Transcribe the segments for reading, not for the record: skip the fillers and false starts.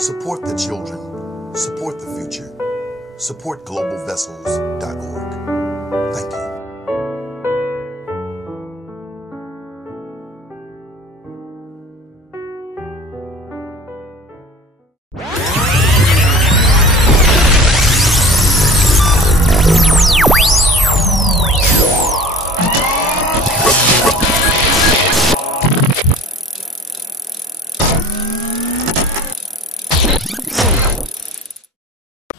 Support the children. Support the future. Support globalvessels.org. Thank you.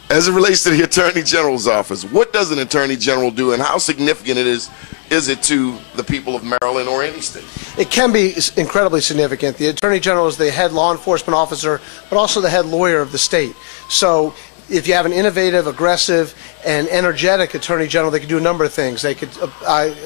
As it relates to the Attorney General's office, what does an Attorney General do, and how significant is it to the people of Maryland or any state? It can be incredibly significant. The Attorney General is the head law enforcement officer, but also the head lawyer of the state. So if you have an innovative, aggressive, and energetic Attorney General, they could do a number of things. They could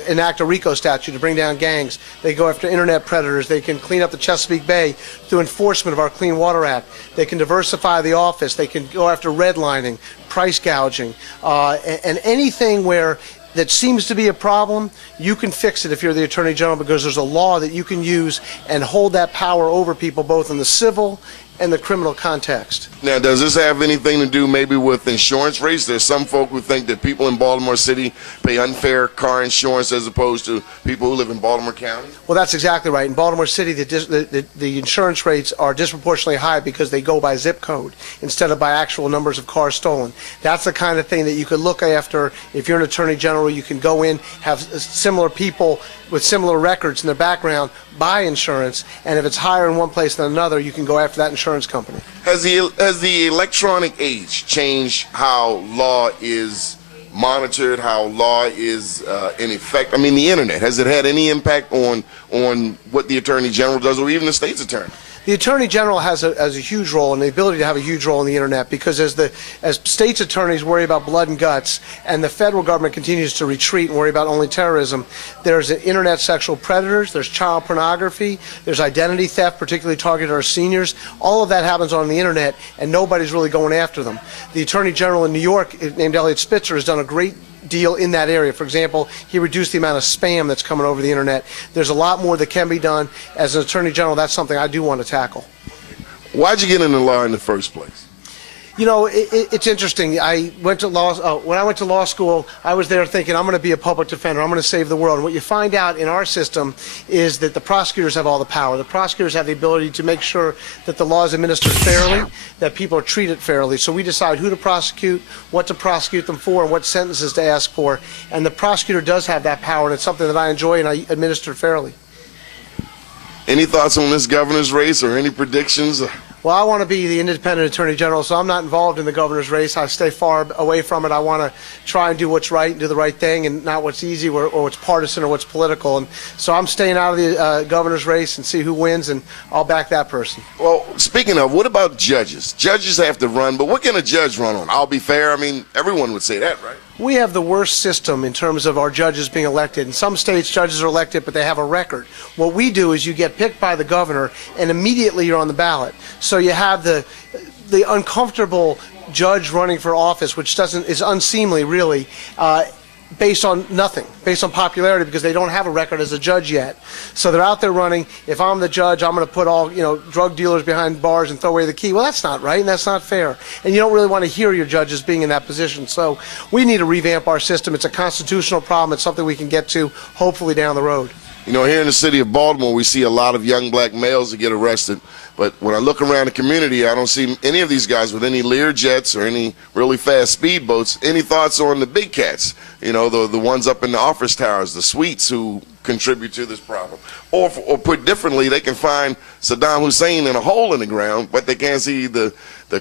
enact a RICO statute to bring down gangs. They go after internet predators. They can clean up the Chesapeake Bay through enforcement of our Clean Water Act. They can diversify the office. They can go after redlining, price gouging, and anything that seems to be a problem, you can fix it if you're the Attorney General, because there's a law that you can use and hold that power over people both in the civil and the criminal context. Now, does this have anything to do maybe with insurance rates? There's some folk who think that people in Baltimore City pay unfair car insurance as opposed to people who live in Baltimore County? Well, that's exactly right. In Baltimore City, the insurance rates are disproportionately high because they go by zip code instead of by actual numbers of cars stolen. That's the kind of thing that you could look after. If you're an Attorney General, you can go in, have similar people with similar records in their background buy insurance, and if it's higher in one place than another, you can go after that insurance company. Has the electronic age changed how law is monitored, how law is in effect? I mean, the internet, has it had any impact on what the Attorney General does, or even the state's attorney? The Attorney General has a huge role, and the ability to have a huge role in the internet, because as states' attorneys worry about blood and guts, and the federal government continues to retreat and worry about only terrorism, there's internet sexual predators, there's child pornography, there's identity theft, particularly targeted at our seniors. All of that happens on the internet, and nobody's really going after them. The Attorney General in New York, named Eliot Spitzer, has done a great deal in that area. For example, he reduced the amount of spam that's coming over the internet. There's a lot more that can be done. As an Attorney General, that's something I do want to tackle. Why'd you get into law in the first place? You know, it's interesting. I went to when I went to law school, I was there thinking, I'm going to be a public defender. I'm going to save the world. And what you find out in our system is that the prosecutors have all the power. The prosecutors have the ability to make sure that the law is administered fairly, that people are treated fairly. So we decide who to prosecute, what to prosecute them for, and what sentences to ask for. And the prosecutor does have that power, and it's something that I enjoy and I administer fairly. Any thoughts on this governor's race or any predictions? Well, I want to be the independent Attorney General, so I'm not involved in the governor's race. I stay far away from it. I want to try and do what's right and do the right thing, and not what's easy or what's partisan or what's political. And so I'm staying out of the governor's race and see who wins, and I'll back that person. Well, speaking of, what about judges? Judges have to run, but what can a judge run on? I'll be fair. I mean, everyone would say that, right? We have the worst system in terms of our judges being elected. In some states, judges are elected, but they have a record. What we do is you get picked by the governor, and immediately you're on the ballot. So you have the uncomfortable judge running for office, which is unseemly, really, based on nothing, based on popularity, because they don't have a record as a judge yet. So they're out there running. If I'm the judge, I'm going to put all drug dealers behind bars and throw away the key. Well, that's not right, and that's not fair. And you don't really want to hear your judges being in that position. So we need to revamp our system. It's a constitutional problem. It's something we can get to, hopefully, down the road. You know, here in the city of Baltimore, we see a lot of young black males that get arrested. But when I look around the community, I don't see any of these guys with any Lear jets or any really fast speedboats. Any thoughts on the big cats? You know, the ones up in the office towers, the suites, who contribute to this problem? Or put differently, they can find Saddam Hussein in a hole in the ground, but they can't see the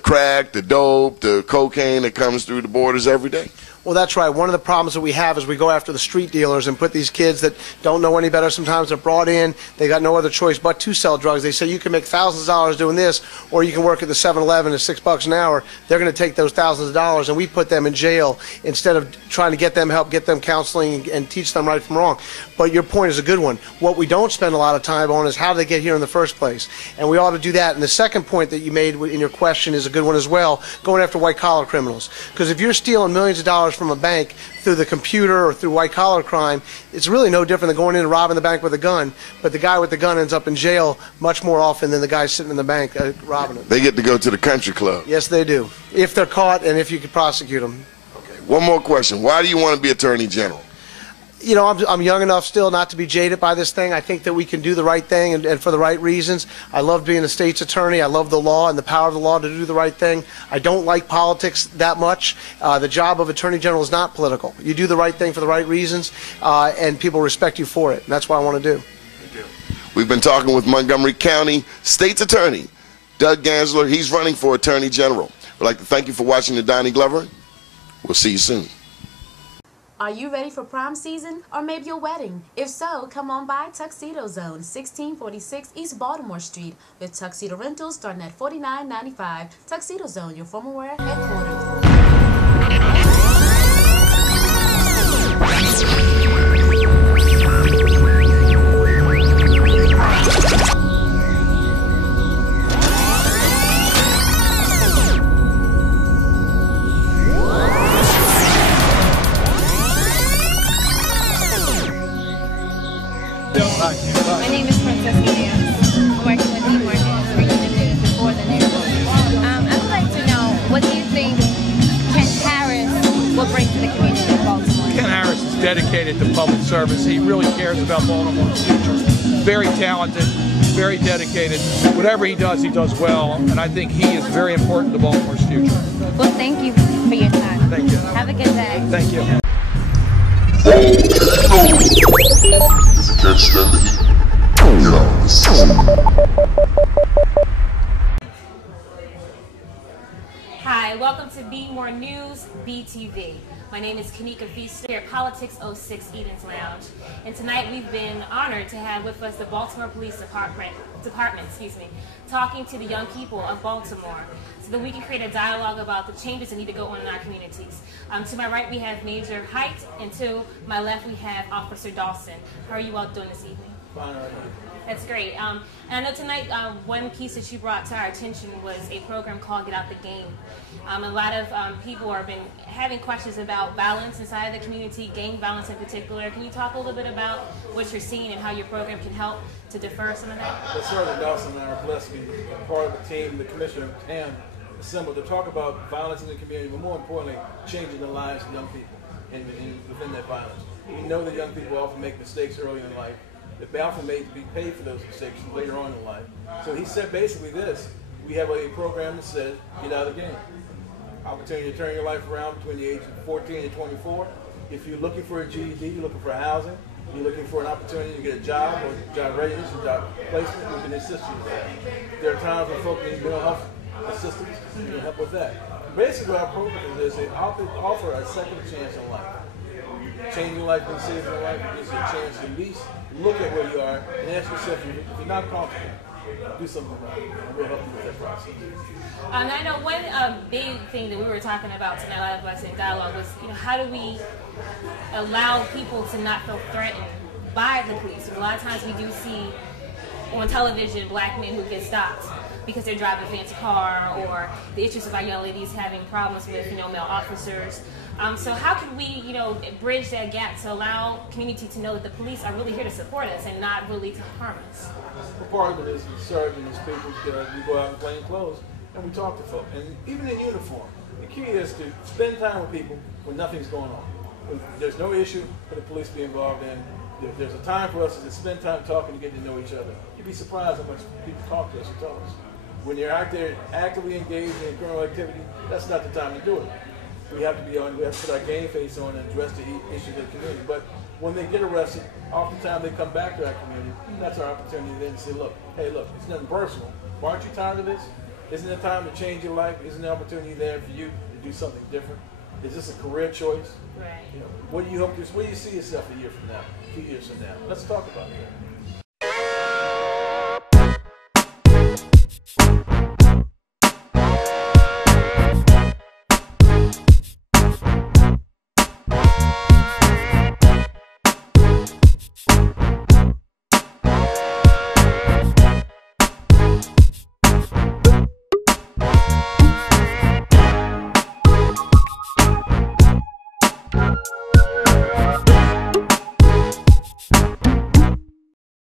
crack, the dope, the cocaine that comes through the borders every day. Well, that's right. One of the problems that we have is we go after the street dealers and put these kids that don't know any better. Sometimes they're brought in. They got no other choice but to sell drugs. They say you can make thousands of dollars doing this, or you can work at the 7-Eleven at $6 an hour. They're going to take those thousands of dollars, and we put them in jail instead of trying to get them help, get them counseling, and teach them right from wrong. But your point is a good one. What we don't spend a lot of time on is how they get here in the first place, and we ought to do that. And the second point that you made in your question is a good one as well, going after white-collar criminals. Because if you're stealing millions of dollars from a bank through the computer or through white-collar crime, it's really no different than going in and robbing the bank with a gun, but the guy with the gun ends up in jail much more often than the guy sitting in the bank robbing it. They get to go to the country club. Yes, they do, if they're caught and if you could prosecute them. Okay. One more question. Why do you want to be Attorney General? You know, I'm young enough still not to be jaded by this thing. I think that we can do the right thing and for the right reasons. I love being a state's attorney. I love the law and the power of the law to do the right thing. I don't like politics that much. The job of Attorney General is not political. You do the right thing for the right reasons, and people respect you for it. And that's what I want to do. We've been talking with Montgomery County State's Attorney, Doug Gansler. He's running for Attorney General. We'd like to thank you for watching the Donnie Glover. We'll see you soon. Are you ready for prom season or maybe your wedding? If so, come on by Tuxedo Zone, 1646 East Baltimore Street, with tuxedo rentals starting at $49.95. Tuxedo Zone, your formal wear headquarters. My name is Princess Williams. I'm working with the Martins, reading the news before the news. I would like to know, what do you think Ken Harris will bring to the community of Baltimore? Ken Harris is dedicated to public service. He really cares about Baltimore's future. Very talented, very dedicated. Whatever he does well, and I think he is very important to Baltimore's future. Well, thank you for your time. Thank you. Have a good day. Thank you. Can't stand the heat. Get out the sun. Hi, welcome to Be More News, BTV. My name is Kanika Feaster here at Politics 06 Eden's Lounge. And tonight we've been honored to have with us the Baltimore Police Department, talking to the young people of Baltimore so that we can create a dialogue about the changes that need to go on in our communities. To my right we have Major Height, and to my left we have Officer Dawson. How are you all doing this evening? Fine, right. That's great. And I know tonight one piece that you brought to our attention was a program called Get Out the Game. A lot of people have been having questions about violence inside of the community, gang violence in particular. Can you talk a little bit about what you're seeing and how your program can help to defer some of that? Well, certainly Dawson and I are blessed to be part of the team, the Commissioner and assembled to talk about violence in the community, but more importantly, changing the lives of young people and within that violence. We know that young people often make mistakes early in life, that they often may be paid for those mistakes later on in life. So he said basically this: we have a program that says, get out of the game. Opportunity to turn your life around between the ages of 14 and 24. If you're looking for a GED, you're looking for housing, you're looking for an opportunity to get a job or job readiness or job placement, we can assist you with that. There are times when folks need mental health assistance, we can help with that. Basically, our program is they offer a second chance in life. Changing your life, being saved in life, gives you a chance to at least look at where you are and ask yourself, if you're not comfortable, do something about it. We'll help you with that process. And I know one big thing that we were talking about tonight, a lot of us in dialogue, was how do we allow people to not feel threatened by the police? A lot of times we do see on television black men who get stopped because they're driving a fancy car, or the issues of our young ladies having problems with male officers. So how can we bridge that gap to allow community to know that the police are really here to support us and not really to harm us? Well, part of it is the sergeant and people, we go out in plain clothes and we talk to folks, and even in uniform. The key is to spend time with people when nothing's going on. When there's no issue for the police to be involved in. There's a time for us to spend time talking and getting to know each other. You'd be surprised how much people talk to us and tell us. When you're out there actively engaged in criminal activity, that's not the time to do it. We have to be on, we have to put our game face on and address the issues of the community. But when they get arrested, oftentimes they come back to our community. That's our opportunity then to say, look, hey, look, it's nothing personal. But aren't you tired of this? Isn't it time to change your life? Isn't there opportunity there for you to do something different? Is this a career choice? Right. What do you hope? Where do you see yourself a year from now, 2 years from now? Let's talk about that.